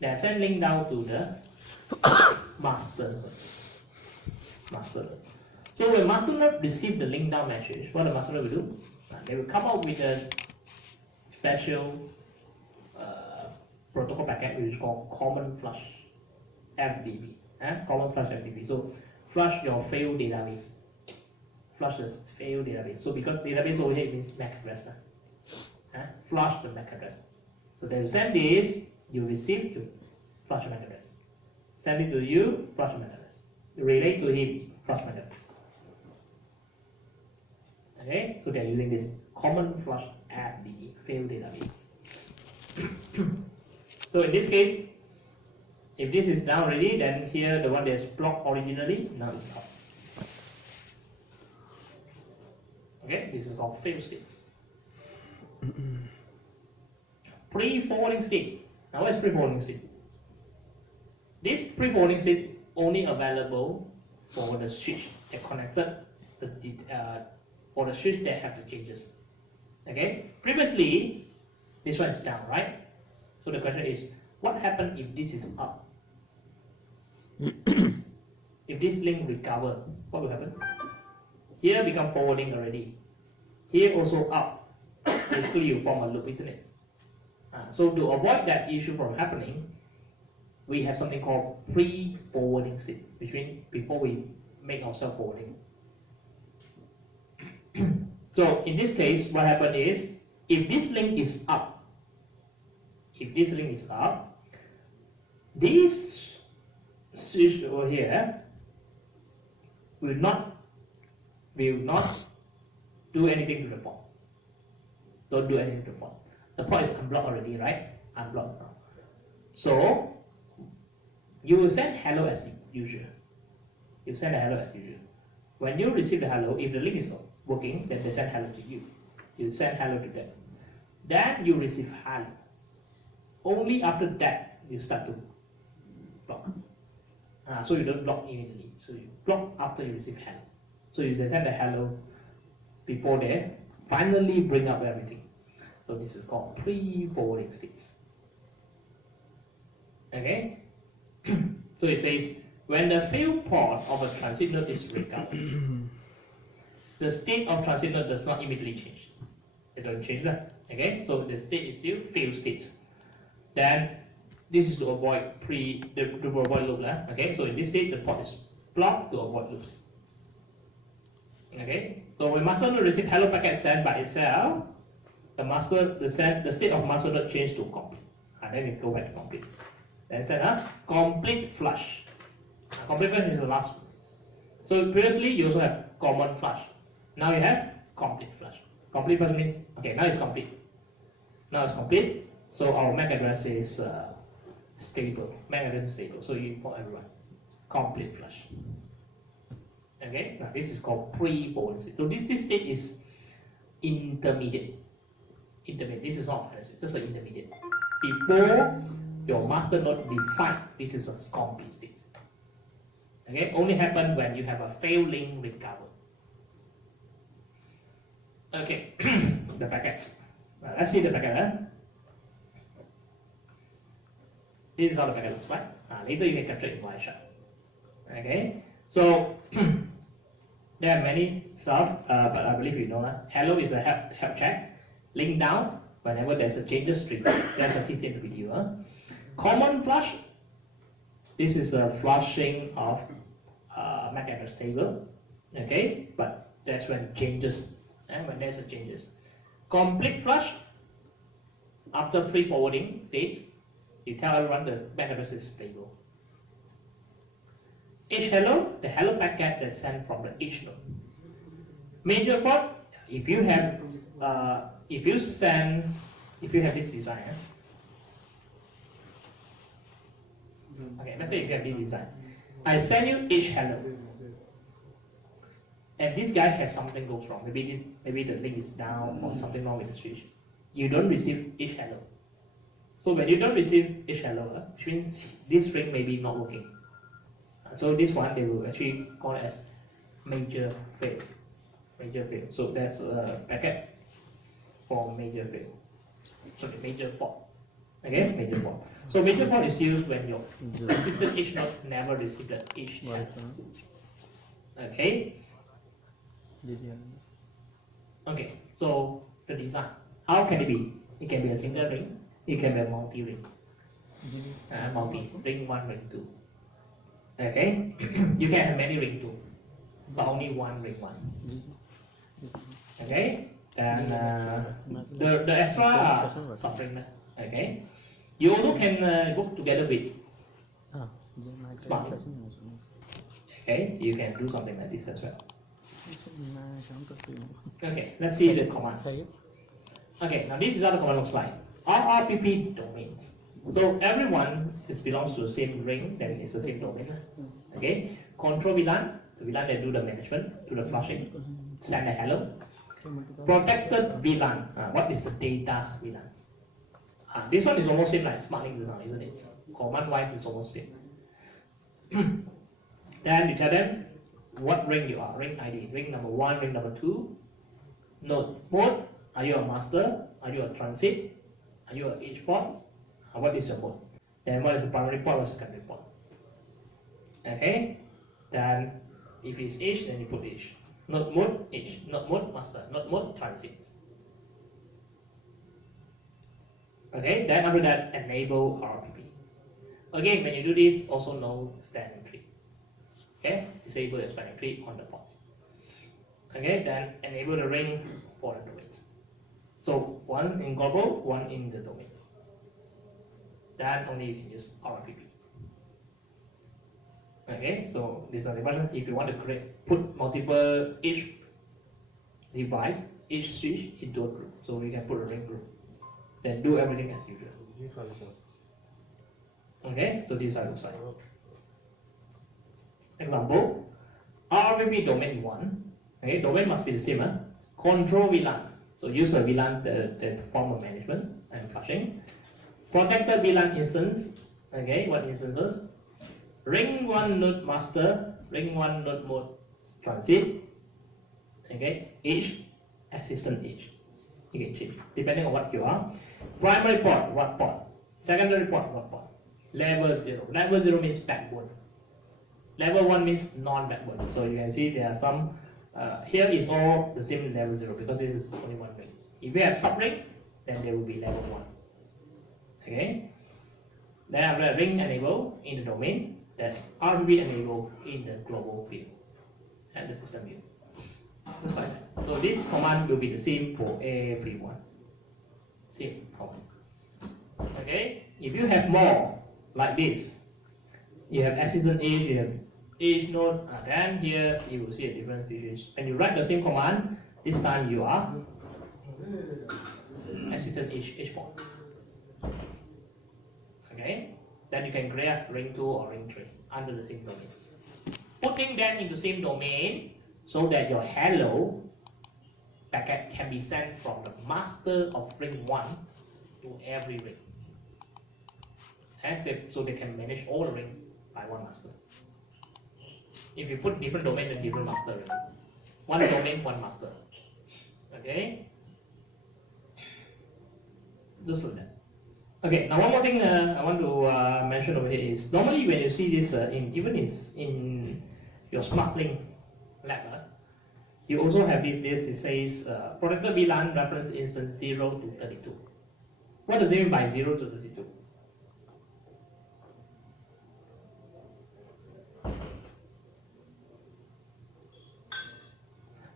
They send link down to the master node. So when master node receive the link down message, what the master node will do? They will come up with a special protocol packet which is called common flush FTP. Common flush FTP. So flush your failed database. Flush the failed database. So because database over here means MAC address. Flush the MAC address. So they will send this, you receive, you flush the MAC address. Send it to you, flush the MAC address. You relay to him, flush MAC address. Okay, so they are using this common flush FTP, failed database. So in this case, if this is down already, then here the one that's blocked originally, now it's up. Okay, this is called failed state. Pre-forwarding state. Now what is pre-forwarding state? This pre-forwarding state only available for the switch that connected for the switch that have the changes. Okay, previously this one is down, right? So the question is, what happens if this is up? If this link recover, what will happen? Here become forwarding already. Here also up. Basically you form a loop, isn't it? So to avoid that issue from happening, we have something called pre-forwarding state, which means before we make ourselves forwarding. So in this case, what happened is, if this link is up, this switch over here will not do anything to the port. Don't do anything to the port. The port is unblocked already, right? Unblocked now. So you will send hello as usual. You send a hello as usual. When you receive the hello, if the link is not working, then they send hello to you. You send hello to them. Then you receive hello. Only after that you start to block. So you don't block immediately. So you block after you receive hello. So you send the hello before they finally bring up everything. So this is called pre-forwarding states. Okay? So it says, when the failed port of a transit node is recovered, the state of transit node does not immediately change. It doesn't change that. Okay? So the state is still failed state. Then this is to avoid loop. Okay? So in this state, the port is blocked to avoid loops. Okay? So when master node receive hello packet sent by itself, the state of master node change to complete. And then it go back to complete. Then send a complete flush. Complete flush is the last one. So previously you also have common flush. Now you have complete flush. Complete flush means, okay, now it's complete. Now it's complete. So our MAC address is stable. MAC address is stable. So you import everyone. Complete flush. Okay, now this is called pre-forwarding state. So this state is intermediate. This is not final state, just an intermediate. Before your master node decide this is a complete state. Okay, only happen when you have a failed link recover. Okay, the packets. Let's see the packet. This is how the packet looks like. Later you can capture it in one shot. Okay, so there are many stuff, but I believe you know that. Hello is a help check. Link down whenever there's a changes string. There's a TCM video. Common flush. This is a flushing of MAC address table. Okay, but that's when changes and when there's a changes. Complete flush. After pre-forwarding states, you tell everyone the MAC address is stable. H hello, the hello packet that's sent from the H node. Major port, if you have this design, okay, let's say if you have this design, I send you H hello, and this guy has something goes wrong. Maybe the link is down or something wrong with the switch. You don't receive H hello. So when you don't receive H hello, which means this string may be not working. So this one they will actually call it as major fail. Major fail. So there's a packet for major fail. Sorry, major fault. Okay, major port. So major port is used when your persistent H node never received the H header. Okay. Okay. So the design, how can it be? It can be a single ring. It can be a multi-ring. Multi ring 1, ring 2. Okay. You can have many ring 2, but only one ring 1. Okay. And the extra are sub-ring. Okay. You also can book together with smart. Okay, you can do something like this as well. Okay, let's see the command. Okay, now this is how the command looks like. RRPP domains. So everyone belongs to the same ring, then it's the same domain. Okay, control VLAN, the VLAN that do the management, do the flushing, send a hello. Protected VLAN, what is the data VLAN? This one is almost same like smart link design, isn't it? Command wise, it's almost same. Then you tell them what ring you are, ring ID, ring number 1, ring number 2. Node mode, are you a master? Are you a transit? Are you a H port? What is your mode? Then what is the primary port or secondary port? Okay. Then if it's H, then you put H. Node mode, H. Node mode, master. Node mode, transit. Okay, then after that, enable RRPP. Again, when you do this, also know spanning tree. Okay, disable the spanning tree on the port. Okay, then enable the ring for the domains. So one in global, one in the domain. Then only you can use RRPP. Okay, so these are the button. If you want to put multiple each device, each switch into a group, so we can put a ring group. Then do everything as usual. Okay, so this is how it looks like. Example, RRPP domain 1. Okay, domain must be the same. Control VLAN. So use a VLAN the form of management and flushing. Protected VLAN instance. Okay, what instances? Ring 1 node master, ring 1 node mode transit. Okay, H, assistant H. You can change depending on what you are. Primary port, what port? Secondary port, what port? Level 0. Level 0 means backbone. Level 1 means non-backbone. So you can see there are some, here is all the same level 0 because this is only one ring. If you have sub-ring, then there will be level 1. Okay? Then after that, ring enable in the domain, then RRPP enable in the global view and the system view. Just like that. So this command will be the same for everyone. Same command. Okay? If you have more like this, you have assistant H, you have H node, then here you will see a different features. When you write the same command, this time you are assistant H port. Okay? Then you can create ring 2 or ring 3 under the same domain. Putting them into the same domain so that your hello packet can be sent from the master of ring 1 to every ring. And so they can manage all the ring by one master. If you put different domain, then different master ring. One domain, one master. Okay? Just like that. Okay, now one more thing I want to mention over here is normally when you see this, even is in your smart link lab, you also have this. It says protected VLAN reference instance 0 to 32. What does it mean by 0 to 32?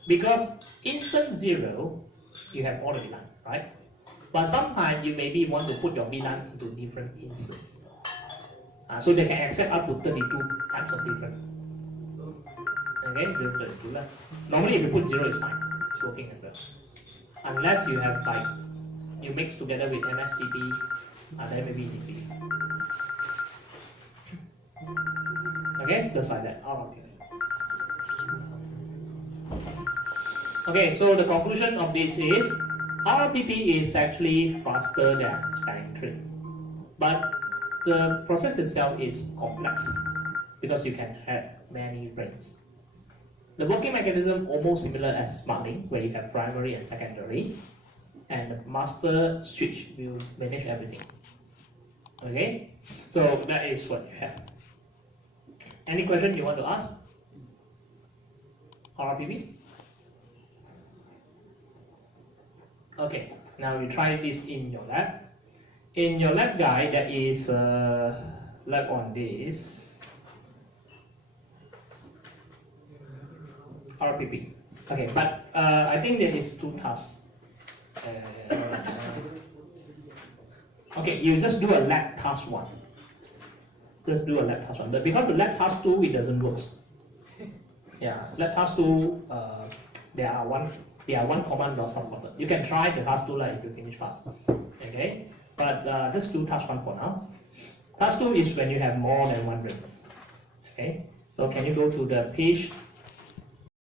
Because instance 0, you have all the VLAN, right? But sometimes you maybe want to put your VLAN into different instances. So they can accept up to 32 types of different. Okay, 0 to 32. Normally if you put 0, it's fine. It's working as well. Unless you have like, you mix together with MSTP, then maybe it is. Okay, just like that. Okay, so the conclusion of this is RRPP is actually faster than spanning tree, but the process itself is complex because you can have many rings. The working mechanism almost similar as smart link, where you have primary and secondary, and the master switch will manage everything. Okay, so that is what you have. Any question you want to ask? RRPP? Okay, now you try this in your lab. In your lab guide, there is a lab on this RRPP. Okay, but I think there is 2 tasks. Okay, you just do a lab task 1. Just do a lab task 1. But because the lab task 2 it doesn't work. Yeah, lab task 2 there are one command not supported. You can try the task 2 if you finish fast. Okay, but just do task 1 for now. Task 2 is when you have more than 1 reference. Okay, so can you go to the page